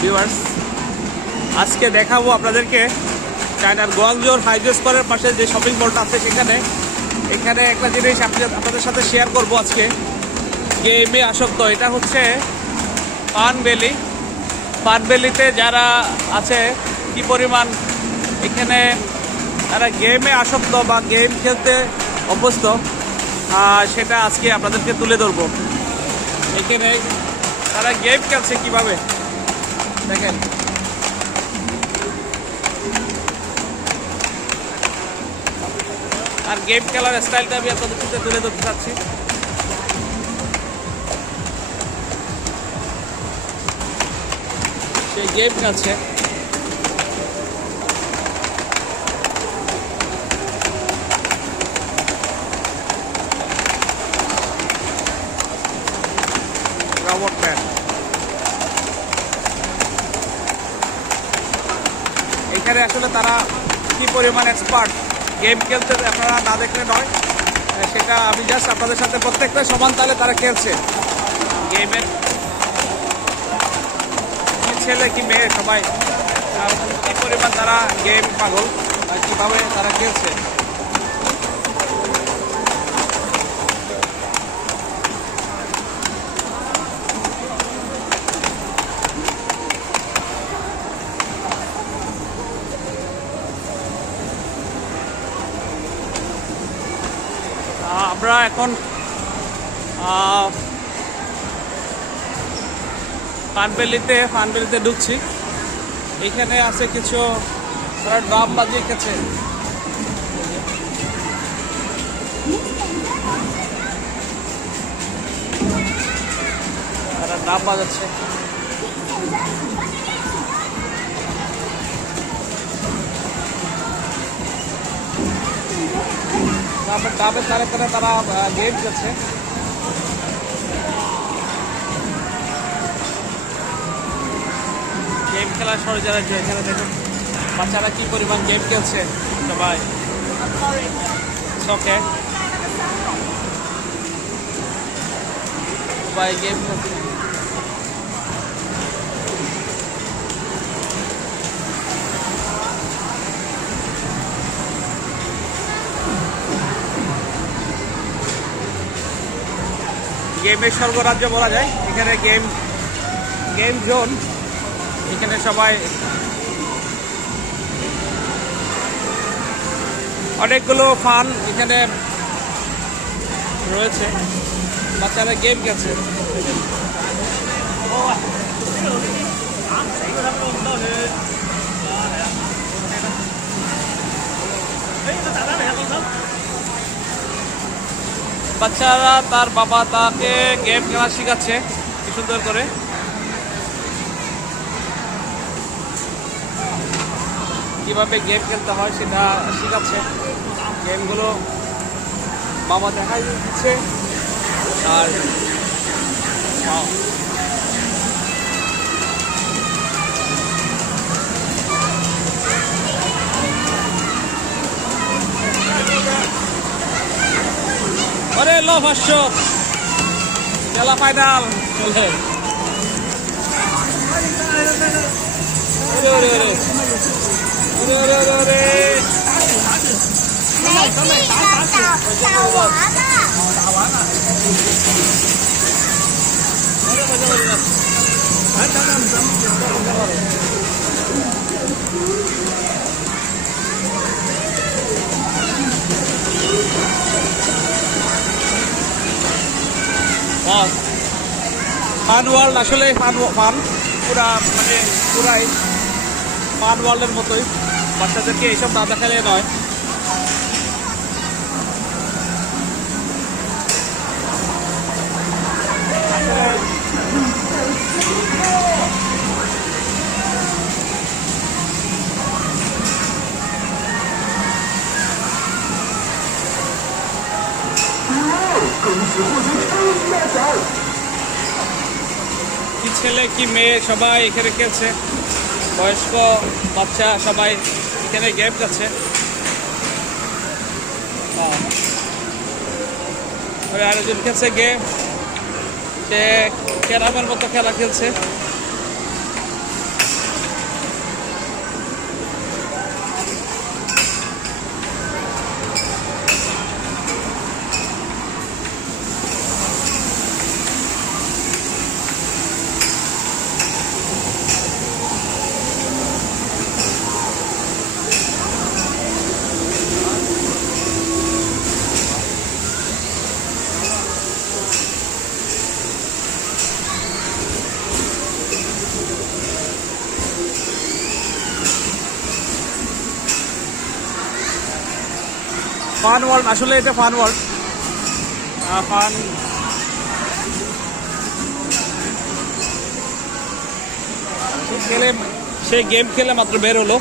Viewers, আজকে দেখাবো আপনাদেরকে চায়নার গোয়াংজোর হাইওয়ে স্কোয়ারের পাশে যে শপিং মলটা আছে এখানে একটা জিনিস আপনাদের সাথে শেয়ার করব আজকে। গেমে আসক্ত, এটা হচ্ছে ফান ভ্যালি। ফান ভ্যালিতে যারা আছে কি পরিমাণ এখানে তারা গেমে আসক্ত বা গেম খেলতে অভ্যস্ত, সেটা আজকে আপনাদেরকে তুলে ধরবো। এখানে তারা গেম খেলছে কিভাবে দেখেন। আর গেম খেলার স্টাইলটা আমি আপনাদের সাথে তুলে ধরতে চাচ্ছি। সেই গেম খেলছে, রবট ম্যান। এখানে আসলে তারা কি পরিমাণ এক্সপার্ট গেম খেলতে আপনারা না দেখলে নয়, সেটা আমি জাস্ট আপনাদের সাথে প্রত্যেকটা সমান তালে তারা খেলছে গেমের। কি ছেলে কি মেয়ে সবাই কি পরিমাণ তারা গেম পাগল আর কীভাবে তারা খেলছে। আমরা এখন ফানভ্যালিতে ঢুকছি। এখানে আছে কিছু তারা ড্রাম বাজিয়ে খেছে, তারা ড্রাম বাজাচ্ছে। তারপর ডাবের তারে তারা গেম খেলছে। গেম খেলার সরঞ্জাম এখানে দেখুন বাচ্চারা কি পরিমাণ গেম খেলছে সবাই। ওকে, সবাই গেম খেলছে। গেমের স্বর্গরাজ্য বলা যায় এখানে। গেম জোন, এখানে সবাই অনেকগুলো ফান এখানে রয়েছে, বাচ্চারা গেম খেলছে। বাচ্চারা তার বাবা তাকে গেম খেলা শেখাচ্ছে কি সুন্দর করে। কিভাবে গেম খেলতে হয় সেটা শেখাচ্ছে। গেমগুলো বাবা দেখাই দিচ্ছে। আর আরে লো 500 খেলা ফাইনাল চলে। ফান ওয়ার্ল্ড আসলে ফান পুরাই ফান ওয়ার্ল্ডের মতোই। বাচ্চাদেরকে এইসব না দেখালে নয়। কি ছেলে কি মেয়ে সবাই এখানে খেলছে, বয়স্ক বাচ্চা সবাই এখানে গেম খেলছে। আরেকজন খেলছে গেম, সে ক্যারামের মতো খেলা খেলছে। ফান ওয়ার্ল্ড, আসলে এটা ফান ওয়ার্ল্ড। ফান খেলে, সে গেম খেলে মাত্র বের হলো।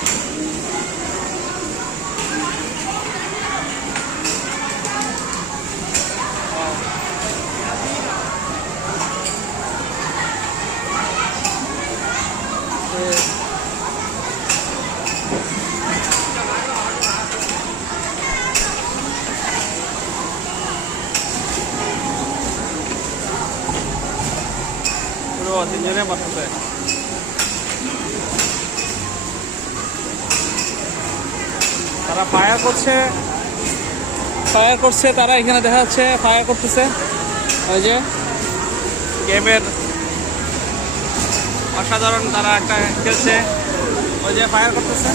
তিনজনে মারতেছে। তারা ফায়ার করছে, তারা এখানে দেখা যাচ্ছে ফায়ার করতেছে। ওই যে গেমের অসাধারণ তারা একটা খেলছে, ওই যে ফায়ার করতেছে।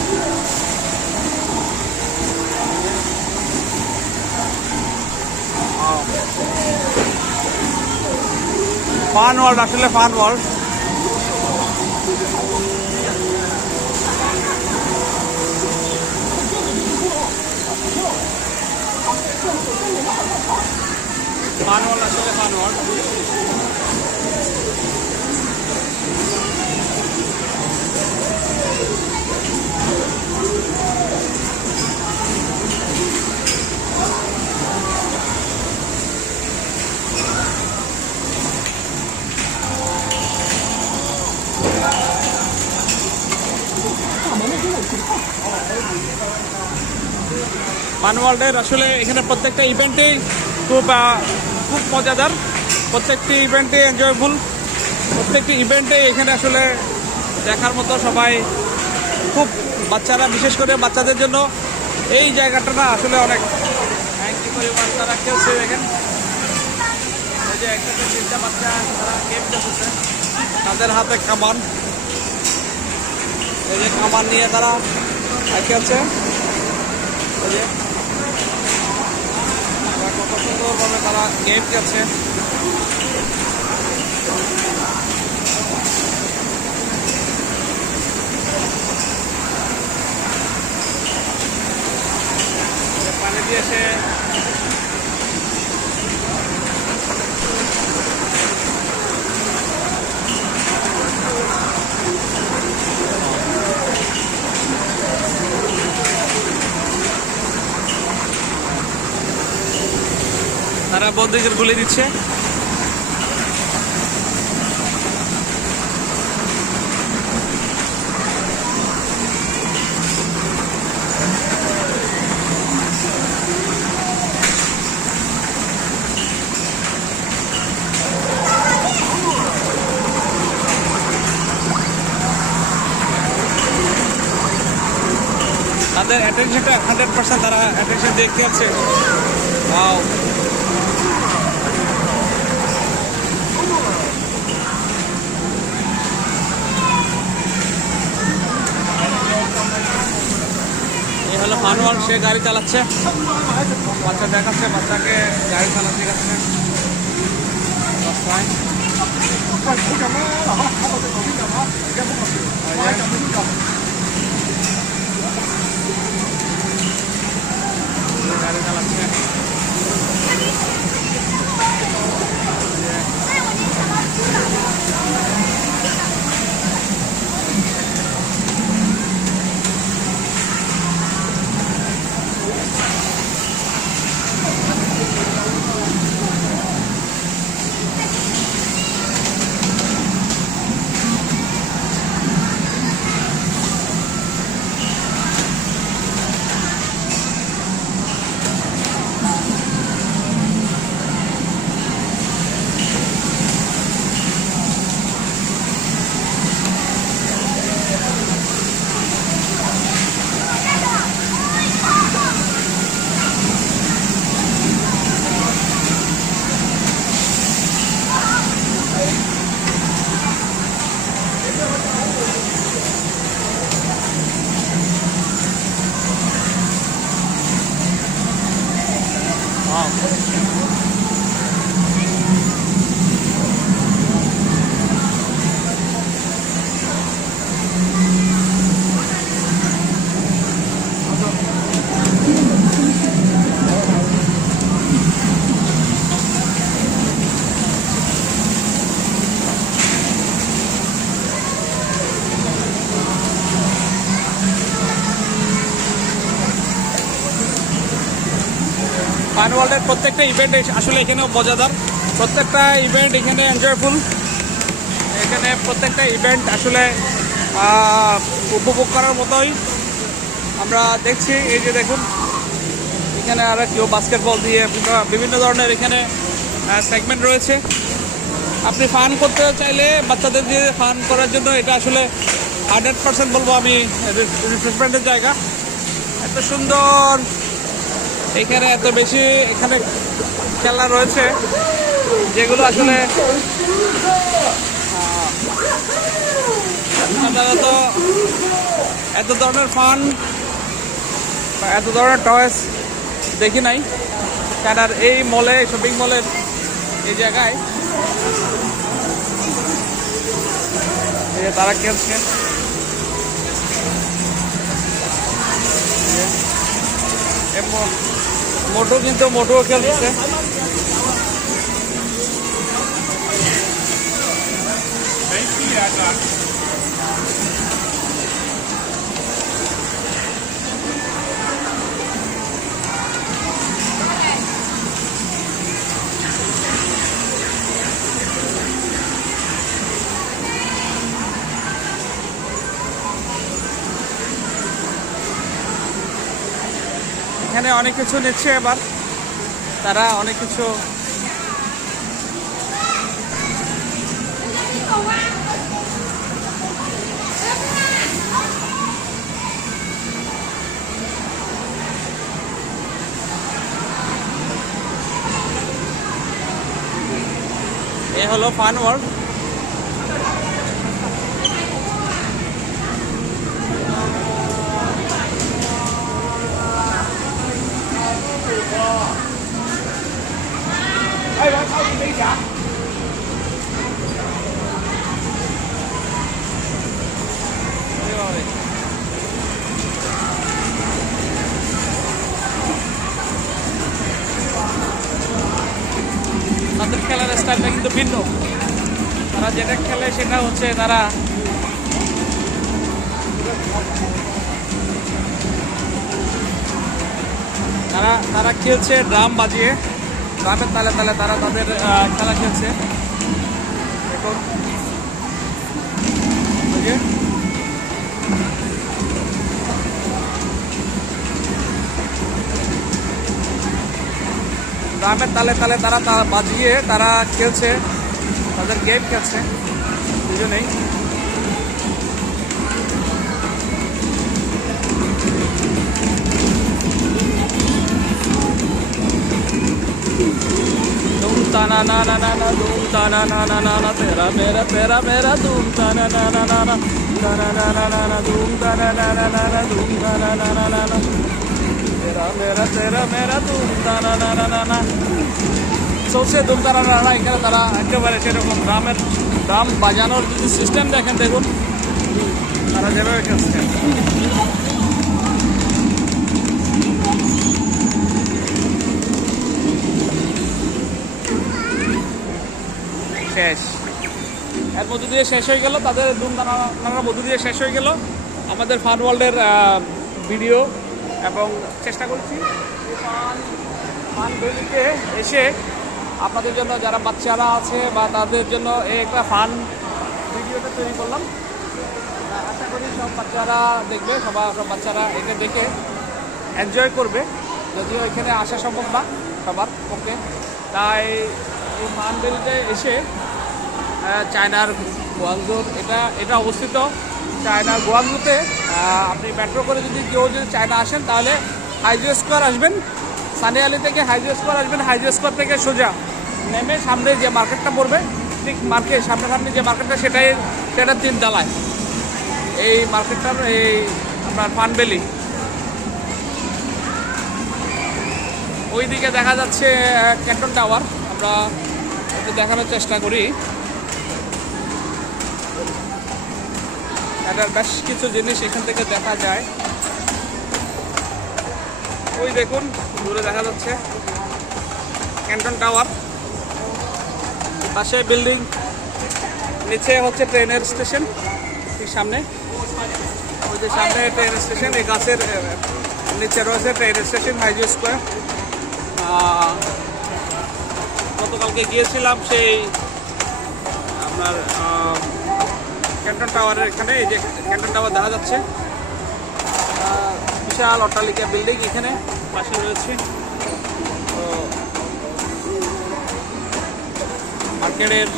ফান ওয়ার্ল্ড, আসলে ফান ওয়ার্ল্ড। ফান ওয়ার্ল্ড, আসলে ফান ওয়ার্ল্ড। ফান ওয়ার্ল্ডের আসলে এখানে প্রত্যেকটা ইভেন্টেই খুব মজাদার, প্রত্যেকটি ইভেন্টে এনজয়ফুল, প্রত্যেকটি ইভেন্টে এখানে আসলে দেখার মতো। সবাই খুব, বাচ্চারা বিশেষ করে বাচ্চাদের জন্য এই জায়গাটা না আসলে অনেক কি পরিমাণ তারা খেলছে। দেখেন এই যে একসাথে 3টা বাচ্চা তারা গেম খেলতেছে, তাদের হাতে কামান, এই যে কামান নিয়ে তারা খেলছে। এই যে কত সুন্দরভাবে তারা গেম খেলছে। পানি দিয়ে এসে তারা বন্দুকের গুলি দিচ্ছে। তাদের অ্যাটেনশনটা 100%, তারা অ্যাটেনশন দেখতে আছে। ওয়াও, এই হলো ফান ওয়ার্ল্ড। সে গাড়ি চালাচ্ছে, বাচ্চা দেখাচ্ছে, বাচ্চাকে গাড়ি চালাতে শিখাচ্ছে রাস্তায়। গাড়ি চালাচ্ছে। ফান ওয়ার্ল্ডের প্রত্যেকটা ইভেন্ট আসলে এখানেও মজাদার, প্রত্যেকটা ইভেন্ট এখানে এনজয়ফুল। এখানে প্রত্যেকটা ইভেন্ট আসলে উপভোগ করার মতোই আমরা দেখছি। এই যে দেখুন এখানে আর কেউ বাস্কেটবল দিয়ে বিভিন্ন ধরনের এখানে সেগমেন্ট রয়েছে। আপনি ফান করতে চাইলে বাচ্চাদের দিয়ে ফান করার জন্য এটা আসলে 100% বলবো আমি রিফ্রেশমেন্টের জায়গা। এত সুন্দর এখানে, এত বেশি এখানে খেলা রয়েছে যেগুলো আসলে সাধারণত এত ধরনের ফান বা এত ধরনের টয়েস দেখি নাই। কারণ এই মলে, শপিং মলের এই জায়গায় তারা খেলছে। মোটো কিন্তু মোটোও খেলছে। এখানে অনেক কিছু নিচ্ছে, এবার তারা অনেক কিছু এ হলো ফান ওয়ার্ল্ড। তাদের খেলার স্টাইলটা কিন্তু ভিন্ন। তারা যেটা খেলে সেটা হচ্ছে তারা খেলছে ড্রাম বাজিয়ে, ড্রামের তালে তালে তারা তাদের খেলা খেলছে। দেখুন ড্রামের তালে তালে তারা বাজিয়ে তারা খেলছে, তাদের গেম খেলছে দুজনেই। धूम ताना ना ना ना ना धूम ताना ना ना ना ना तेरा मेरा तेरा मेरा धूम ताना ना ना ना ना ताना ना ना ना ना धूम ताना ना ना ना ना धूम ताना ना ना ना ना तेरा मेरा धूम ताना ना ना ना ना চলছে ধুম তারা না। এখানে তারা একেবারে সেরকম ড্রাম বাজানোর যদি সিস্টেম দেখেন, দেখুন তারা যেভাবে খেলছে। শেষ, এর মধ্য দিয়ে শেষ হয়ে গেল, তাদের ধুম নানার মধ্য দিয়ে শেষ হয়ে গেল আমাদের ফান ওয়ার্ল্ডের ভিডিও। এবং চেষ্টা করছি ফান ভ্যালিতে এসে আপনাদের জন্য যারা বাচ্চারা আছে বা তাদের জন্য এই একটা ফান ভিডিওটা তৈরি করলাম। আশা করি সব বাচ্চারা দেখবে, সব বাচ্চারা এটা দেখে এনজয় করবে। যদিও এখানে আসা সম্ভব না সবার পক্ষে, তাই এই ফান ভ্যালিতে এসে চায়নার গুয়াংজুর, এটা অবস্থিত চায়নার গুয়াংজুতে। আপনি মেট্রো করে যদি চায়না আসেন তাহলে হাইজো স্কোয়ার আসবেন, সানিয়ালি থেকে হাইজো স্কোয়ার আসবেন। হাইজো স্কোয়ার থেকে সোজা নেমে সামনে যে মার্কেটটা পড়বে, ঠিক সামনাসামনি যে মার্কেটটা সেটা 3 তলায় এই মার্কেটটার এই আপনার ফান ভ্যালি। ওইদিকে দেখা যাচ্ছে ক্যান্টন টাওয়ার, আমরা একটু দেখানোর চেষ্টা করি। এটার বেশ কিছু জিনিস এখান থেকে দেখা যায়। ওই দেখুন দূরে দেখা যাচ্ছে ক্যান্টন টাওয়ার, পাশে বিল্ডিং, নিচে হচ্ছে ট্রেনের স্টেশন, ঠিক সামনে ওই যে সামনে ট্রেন স্টেশন, এই গাছের নিচে রয়েছে ট্রেন স্টেশন হাইজো স্কোয়ার। গতকালকে গিয়েছিলাম সেই আপনার ক্যান্টন টাওয়ারের এখানে। এই যে ক্যান্টন টাওয়ার দেখা যাচ্ছে, বিশাল অট্টালিকা বিল্ডিং এখানে পাশে রয়েছে। তো মার্কেটের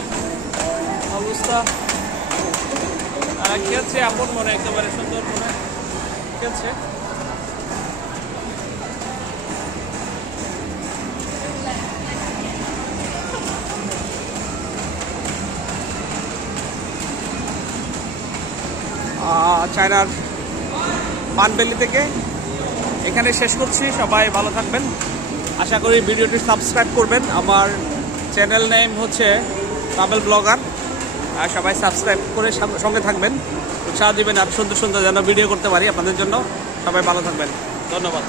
অবস্থা খেলছে আপন মনে, একেবারে সুন্দর মনে খেলছে। চায়নার পানবেলি থেকে এখানে শেষ করছি। সবাই ভালো থাকবেন, আশা করি ভিডিওটি সাবস্ক্রাইব করবেন। আমার চ্যানেল নেম হচ্ছে তামিল ব্লগার, আর সবাই সাবস্ক্রাইব করে সঙ্গে থাকবেন, উৎসাহ দিবেন আর সুন্দর সুন্দর যেন ভিডিও করতে পারি আপনাদের জন্য। সবাই ভালো থাকবেন, ধন্যবাদ।